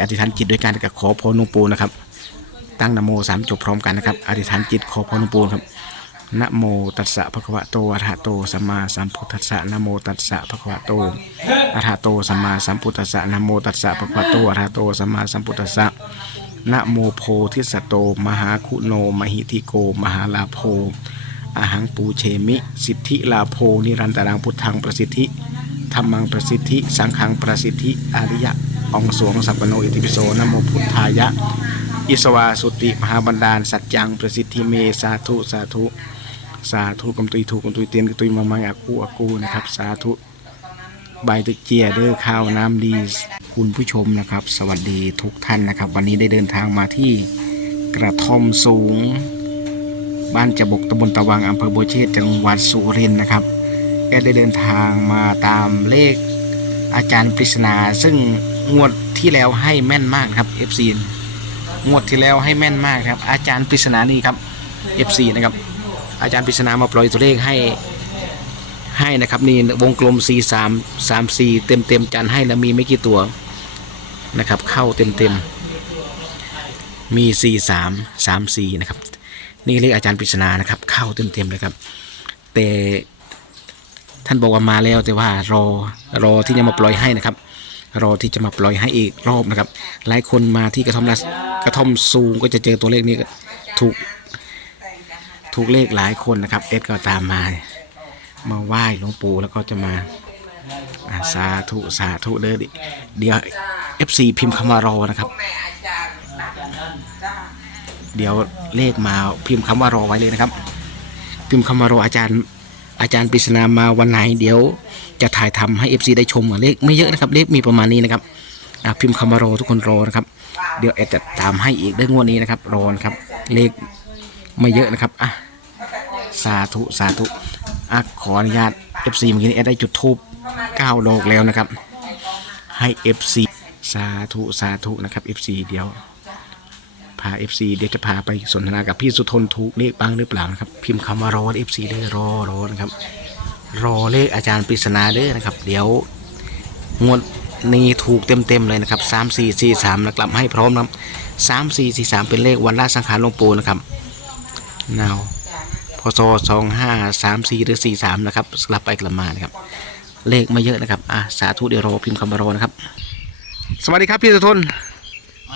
อธิษฐานจิตด้วยการกับขอพรหลวงปู่นะครับ ตั้งนโมสามจบพร้อมกันนะครับ อธิษฐานจิตขอพรหลวงปู่ครับนะโมตัสสะภะคะวะโตอะระหะโตสัมมาสัมพุทธัสสะนะโมตัสสะภะคะวะโตอะระหะโตสัมมาสัมพุทธัสสะนะโมตัสสะภะคะวะโตอะระหะโตสัมมาสัมพุทธัสสะนะโมโพธิสัตโต มหาคุณโน มหิติโก มหาลาโภอาหังปูเชมิ สิทธิลาโภนิรันตรังพุทธังประสิทธิธรรมังประสิทธิ สังฆังประสิทธิอริยะ องสวงสัพพโนอิติปิโสนโมพุทธายะ อิสวาสุติมหาบันดาล สัจจังประสิทธิเมสาธุสาธุสาธุกำตุยถูกกำตุยเตียนกำตุยมามังอากูอากูนะครับ สาธุใบตึกเจียเด้อข้าวน้ำดีคุณผู้ชมนะครับ สวัสดีทุกท่านนะครับ วันนี้ได้เดินทางมาที่กระท่อมสูง บ้านจบกตำบลตะวังอำเภอโบเชษจังหวัดสุรินทร์นะครับแอดได้เดินทางมาตามเลขอาจารย์ปริศนาซึ่ง งวดที่แล้วให้แม่นมากครับ FC งวดที่แล้วให้แม่นมากครับ อาจารย์ปริศนานี่ครับ F4 นะครับ อาจารย์ปริศนามาปล่อยตัวเลขให้ให้นะครับนี่วงกลม C3 3 4เต็มเต็มจันให้แล้วมีไม่กี่ตัวนะครับ เข้าเต็มเต็มมี C3 3 4นะครับ นี่เลขอาจารย์ปริศนานะครับ เข้าเต็มเต็มเลยครับ แต่ท่านบอกว่ามาแล้วแต่ว่ารอรอที่จะมาปล่อยให้นะครับ รอที่จะมาปล่อยให้อีกรอบนะครับ หลายคนมาที่กระท่อมรัสกระท่อมซูงก็จะเจอตัวเลขนี้ถูกถูกเลขหลายคนนะครับ เอสก็ตามมา มาไหว้หลวงปู่แล้วก็จะมาสาธุสาธุเลยเดี๋ยว FC พิมพ์คำว่ารอนะครับ เดี๋ยวเลขมาพิมพ์คำว่ารอไว้เลยนะครับ พิมพ์คำว่ารออาจารย์ อาจารย์ปริศนามาวันไหน เดี๋ยว จะถ่ายทำให้ FC ได้ชมกันเลขไม่เยอะนะครับเลขมีประมาณนี้นะครับพิมพ์คำว่ารอทุกคนรอนะครับ เดี๋ยวแอดจะตามให้อีกได้งวดนี้นะครับรอนะครับเลขไม่เยอะนะครับอะสาธุสาธุอะขออนุญาต FC เมื่อกี้นี้แอดได้จุดทูบ9ดอกแล้วนะครับ ให้ FC สาธุสาธุนะครับ FC เดี๋ยวพา FC เดี๋ยวจะพาไปสนทนากับพี่สุทนถูกเลขบ้างหรือเปล่านะครับ พิมพ์คำว่ารอ FC เลยรอรอนะครับ รอเลขอาจารย์ปริศนาเด้อนะครับ เดี๋ยวงวดนี้ถูกเต็มๆเลยนะครับสามสี่สี่สามนะครับให้พร้อมนะครับสามสี่สี่สามเป็นเลขวันละสังขารหลวงปู่นะครับนาวพศสองห้าสามสี่หรือสี่สามนะครับสลับไปกลับมานะครับ เลขไม่เยอะนะครับอะสาธุเดี๋ยวรอพิมพ์คำว่ารอนะครับ สวัสดีครับพี่สุทน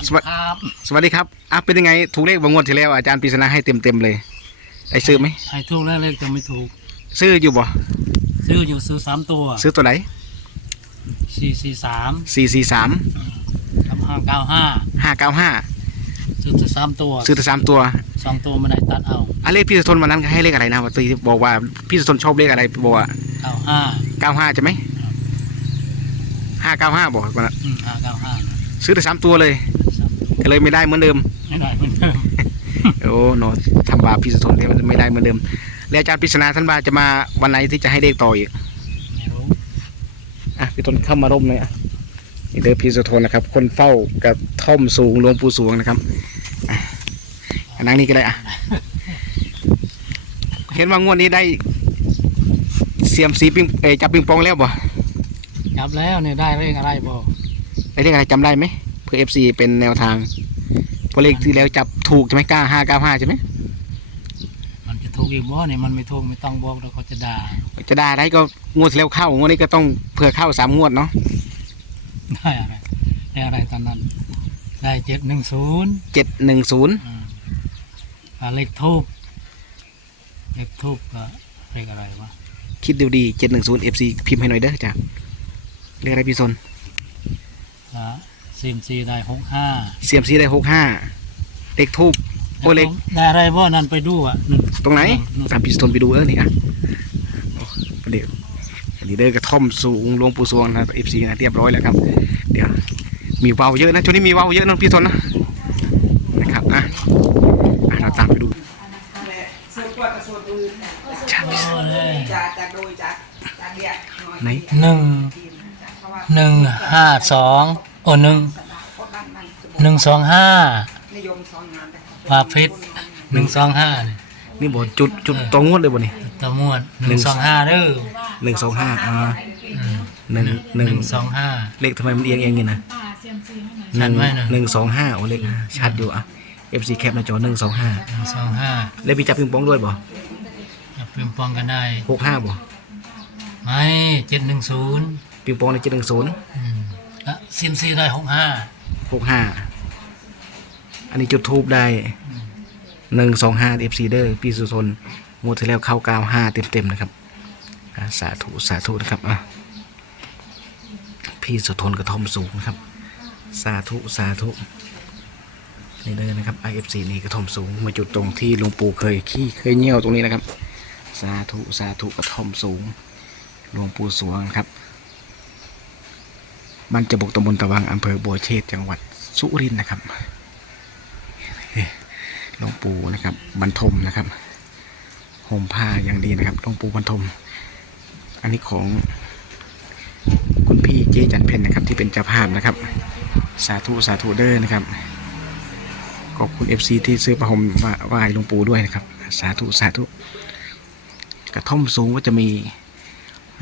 สวัสดีครับ สวัสดีครับอะเป็นยังไงถูกเลขบางงวดที่แล้วอาจารย์ปริศนาให้เต็มๆเลย ได้ซื้อไหม ให้ถูกแล้วเลขจะไม่ถูก ซื้ออยู่บ่ซื้ออยู่ซื้อสามตัวซื้อตัวไหนสี่สี่สามสี่สี่สามกับห้าเก้าห้าห้าเก้าห้าซื้อแต่สามตัวซื้อแต่สามตัวสองตัวไม่ได้ตัดเอาอะเลขพี่สุทนวันนั้นให้เลขอะไรนะวันที่บอกว่าพี่สุทนชอบเลขอะไรบอกว่าเก้าห้าเก้าห้าใช่ไหมห้าเก้าห้าบอกวันนั้นอืมห้าเก้าห้าซื้อแต่สามตัวเลยสามก็เลยไม่ได้เหมือนเดิมไม่ได้เหมือนเดิมโอ้โนทำบาปพี่สุทนเนี่ยมันไม่ได้เหมือนเดิม แล้วอาจารย์ปริศนาท่านว่าจะมาวันไหนที่จะให้เลขต่ออีกไม่รู้อะพี่ทนเข้ามาร่มเลยอะนี่เด้อพี่สุทนนะครับ คนเฝ้ากระท่อมสูงหลวงปู่สูงนะครับอะนั่งนี่ก็ได้อะ เห็นว่างวดนี้ได้ เสียมสีปิงเอยจับปิงปองแล้วบ่จับแล้วเนี่ยได้เลขอะไรบอกได้เลขอะไรจำได้ไหมเพื่อเอฟซีเป็นแนวทางเพราะเลขที่แล้วจับถูกใช่ไหมเก้าห้าเก้าห้าใช่ไหมมันจะ ถูกอีกบ่เนี่ยมันไม่ถูกไม่ต้องบอกแล้วเขาจะด่าจะได้ได้ก็งวดที่แล้วเข้างวดนี้ก็ต้องเผื่อเข้าสามงวดเนาะได้อะไรได้อะไรตอนนั้น ได้เจ็ดหนึ่งศูนย์เจ็ดหนึ่งศูนย์เลขทูบเลขทูบก็เลขอะไรวะคิดดูดีเจ็ดหนึ่งศูนย์เอฟซีพิมพ์ให้หน่อยเด้อจ้ะเลขอะไรพี่ซนซีมซีได้หกห้าเสียมซีได้หกห้าเลขทูบ โอ้เลขได้อะไรบ่นั่นไปดูอะนั่นตรงไหนนู่นตามพี่ซนไปดูเออนี่อะโอ้เดี๋ยวอันนี้เด้อกระท่อมสูงหลวงปู่สวงนะเอฟซีนะเรียบร้อยแล้วครับ เดี๋ยวมีว่าวเยอะนะช่วงนี้มีว่าวเยอะนะพี่ซนนะนะครับอะอะเราตามไปดูส่วนกว่ากับส่วนอื่นจ้าพี่ซนโอ้เลยจะจะโดยจะจะเรียกน้อยไหนหนึ่งเพราะว่าหนึ่งห้าสองโอ้หนึ่งพดบ้านมันหนึ่งสองห้า นิยมสอนงานแต่วาเพชรหนึ่งสองห้าเนี่ยนี่บอกจุดจุดตรงงวดเลยบ่นี่ตะมวดหนึ่งสองห้าเด้อหนึ่งสองห้าอ่าอืมหนึ่งหนึ่งสองห้าเลขทำไมมันเอียงเอียงอย่างนี้นะป่าเซียมซีให้ไหนหชัดนึ่งไหมนะหนึ่งสองห้าโอเลขชัดอยู่อะ FC แคปหน้าจอหนึ่งสองห้าหนึ่งสองห้าแล้วพี่จับปิงปองด้วยบ่จับปิงปองกันได้หกห้าบ่ไม่เจ็ดหนึ่งศูนย์ปิงปองในเจ็ดหนึ่งศูนย์และซิมซีได้หกห้าหกห้าอั นนี้จุดทูบได้หนึ่งสองห้า FC เดอร์พี่สุทนงวดที่แล้วเข้าเก้าห้าเต็มๆนะครับสาธุสาธุนะครับอะพี่สุทนกระทอมสูงนะครับ สาธุสาธุนี่เลยนะครับ IFC นี่กระท่อมสูง มาจุดตรงที่หลวงปู่เคยขี้เคยเยี่ยวตรงนี้นะครับ สาธุสาธุกระท่อมสูงหลวงปู่สวงครับมันจะบกตำบลตะวังอำเภอบัวเชษจังหวัดสุรินทร์นะครับ หลวงปู่นะครับบรรทมนะครับห่มผ้าอย่างดีนะครับหลวงปู่บรรทม อันนี้ของคุณพี่เจ๊จันเพนนะครับ ที่เป็นเจ้าภาพนะครับ สาธุสาธุเด้อนะครับขอบคุณ FC ที่ซื้อประหมว่าไหว้หลวงปู่ด้วยนะครับ สาธุสาธุกระท่อมสูงก็จะมี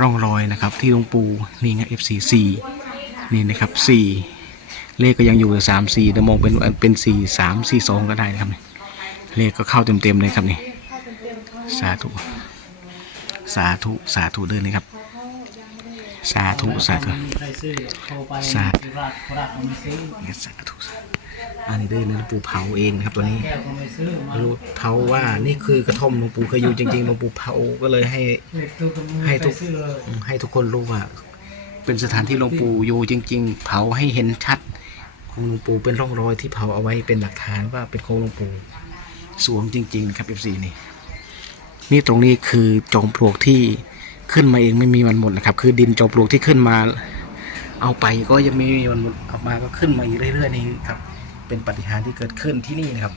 ร่องรอยนะครับ ที่หลวงปู่นี่ไง FC สี่นี่นะครับสี่ เลขก็ยังอยู่สามสี่แต่มองเป็นเป็นสี่สามสี่สองก็ได้นะครับเลขก็เข้าเต็มเต็มเลยครับนี่สาธุสาธุสาธุเด้อนะครับสาธุสาธุสาธุอสาธุอันนี้เด้นะหลวงปู่เผาเองนะครับตัวนี้รู้เผาว่านี่คือกระท่อมหลวงปู่เคยอยู่จริงๆหลวงปู่เผาก็เลยให้ให้ทุกให้ทุกคนรู้ว่า เป็นสถานที่หลวงปู่อยู่จริง ๆ เผาให้เห็นชัด ของหลวงปู่เป็นร่องรอยที่เผาเอาไว้เป็นหลักฐานว่าเป็นของหลวงปู่สวงจริง ๆ นะครับ f อนี่นี่ตรงนี้คือจอมปลวกที่ขึ้นมาเองไม่มีวันหมดนะครับ คือดินจอมปลวกที่ขึ้นมา เอาไปก็ยังไม่มีวันหมดออกมาก็ขึ้นมาอยู่เรื่อยๆนี่ครับ เป็นปฏิหารที่เกิดขึ้นที่นี่นะครับ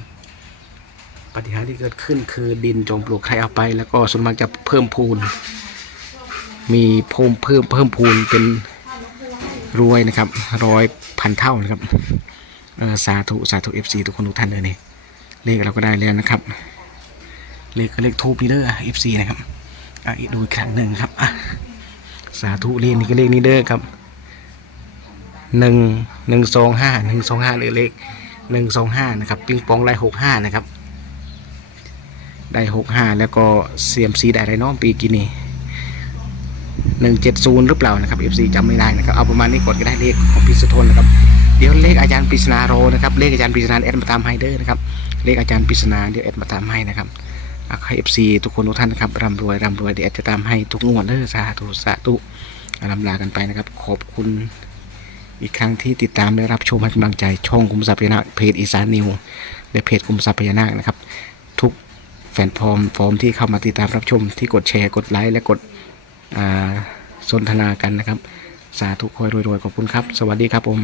ปฏิหารที่เกิดขึ้นคือดินจอมปลวกใครเอาไป แล้วก็ส่วนมากจะเพิ่มพูน มีเพิ่มเพิ่มเพิ่มพูนเป็นรวยนะครับร้อย พันเท่านะครับสาธุสาธุเอฟซีทุกคนทุกท่านเลยนี่เลขเราก็ได้แล้วนะครับ เลขก็เลขทูบนี่เด้อเอฟซีนะครับอะดูอีกครั้งหนึ่งครับอะสาธุเลขนี้ก็เลขนี้เด้อครับหนึ่งหนึ่งสองห้าหนึ่งสองห้าหรือเลขหนึ่งสองห้านะครับปิงปองได้หกห้านะครับ ได้หกห้าแล้วก็เซียมซีได้ไรน้องปีกินี หนึ่งเจ็ดศูนย์หรือเปล่านะครับ FC จำไม่ได้นะครับเอาประมาณนี้กดก็ได้เลขของพิสทนนะครับเดี๋ยวเลขอาจารย์ปริศนาโรนะครับเลขอาจารย์ปริศนาแอดมาตามให้เด้อนะครับเลขอาจารย์ปริศนาเดี๋ยวแอดมาตามให้นะครับอะให้ FC ทุกคนทุกท่านนะครับร่ำรวยร่ำรวยเดี๋ยวแอดจะตามให้ทุกงวดเด้อสาธุสาธุลำลากันไปนะครับ ขอบคุณอีกครั้งที่ติดตามและรับชมให้กำลังใจช่องคุมทรัพยานาคเพจอีสานนิวและเพจคุมทรัพยานาคนะครับ ทุกแฟนฟอร์มฟอร์มที่เข้ามาติดตามรับชมที่กดแชร์กดไลค์และกด สนทนากันนะครับ สาธุคอยรวยๆขอบคุณครับ สวัสดีครับผม